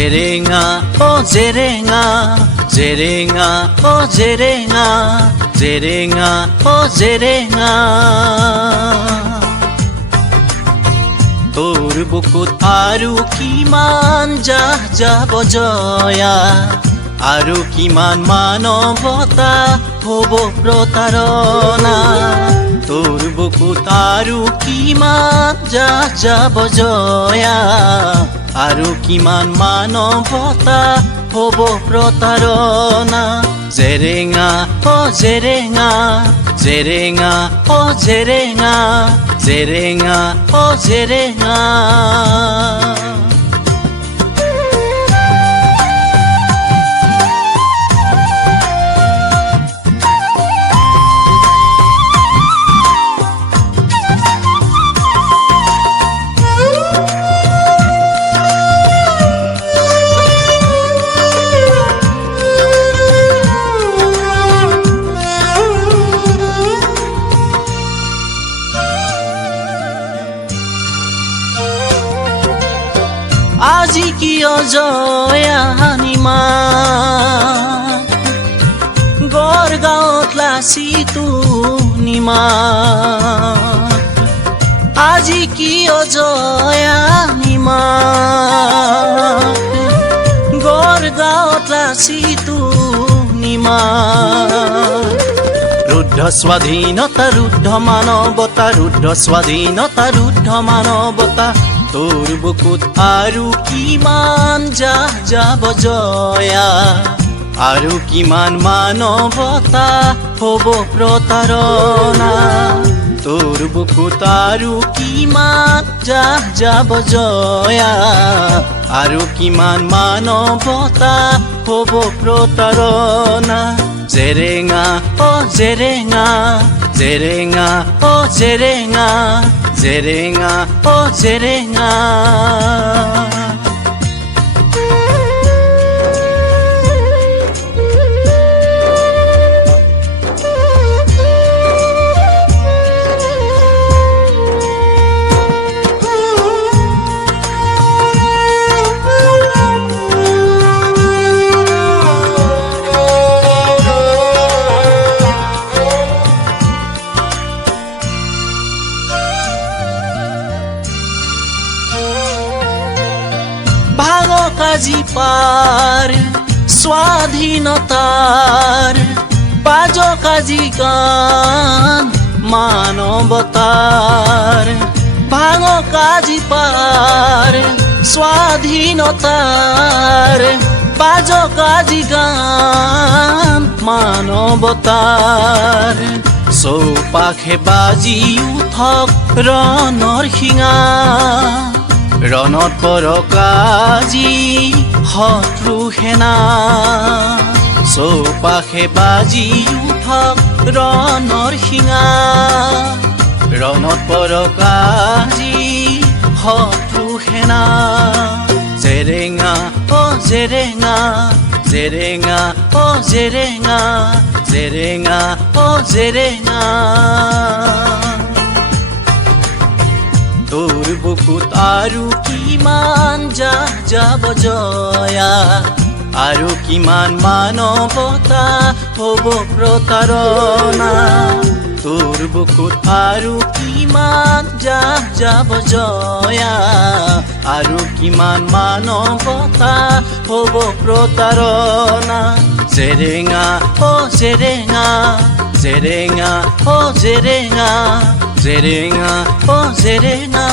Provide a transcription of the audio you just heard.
Jerenga, oh jerenga, jerenga, oh jerenga, jerenga, oh jerenga. তোৰ বুকুত আৰু কিমান যাব জয়া আৰু কিমান মানৱতা হ'ব প্ৰতাৰণা তোৰ বুকুত আৰু কিমান যাব জয়া আৰু কিমান মানৱতা হ'ব প্ৰতাৰণা জেৰেঙা অ জেৰেঙা জেৰেঙা অ জেৰেঙা জেৰেঙা অ জেৰেঙা আজি কিয় জয়ানিমা গড়গাঁৱত লাচি তুনিমা আজি কিয় জয়ানিমা গড়গাঁৱত লাচি তুনিমা ৰুদ্ধ স্বাধীনতা ৰুদ্ধ মানৱতা ৰুদ্ধ স্বাধীনতা ৰুদ্ধ মানৱতা তোৰ বুকুত আৰু কিমান যাব জয়া আৰু কিমান মানৱতা হ'ব প্ৰতাৰণা তোৰ বুকুত আৰু কিমান যাব জয়া আৰু কিমান মানৱতা হ'ব প্ৰতাৰণা জেৰেঙা অ জেৰেঙা জেৰেঙা অ জেৰেঙা জেৰেঙা অ জেৰেঙা কাজি পাৰ স্বাধীনতাৰ বাজ কাজি গান মানবতাৰ ভাঙ কাজি পাৰ স্বাধীনতাৰ বাজ কাজি গান মানবতাৰ চৌপাশে বাজি উঠক ৰণৰ শিঙা ৰণত পৰকাজি শত্ৰু সেনা চৌপাশে বাজি উঠক ৰণৰ শিঙা ৰণত পৰকাজি শত্ৰু সেনা জেৰেঙা অ জেৰেঙা জেৰেঙা অ জেৰেঙা জেৰেঙা অ জেৰেঙা তোৰ বুকুত আৰু কিমান যাব জয়া আৰু কিমান মানৱতা হ'ব প্ৰতাৰণা তোৰ বুকুত আৰু কিমান যাব জয়া আৰু কিমান মানৱতা হ'ব প্ৰতাৰণা জেৰেঙা অ জেৰেঙা জেৰেঙা অ জেৰেঙা জেৰেঙা অ জেৰেঙা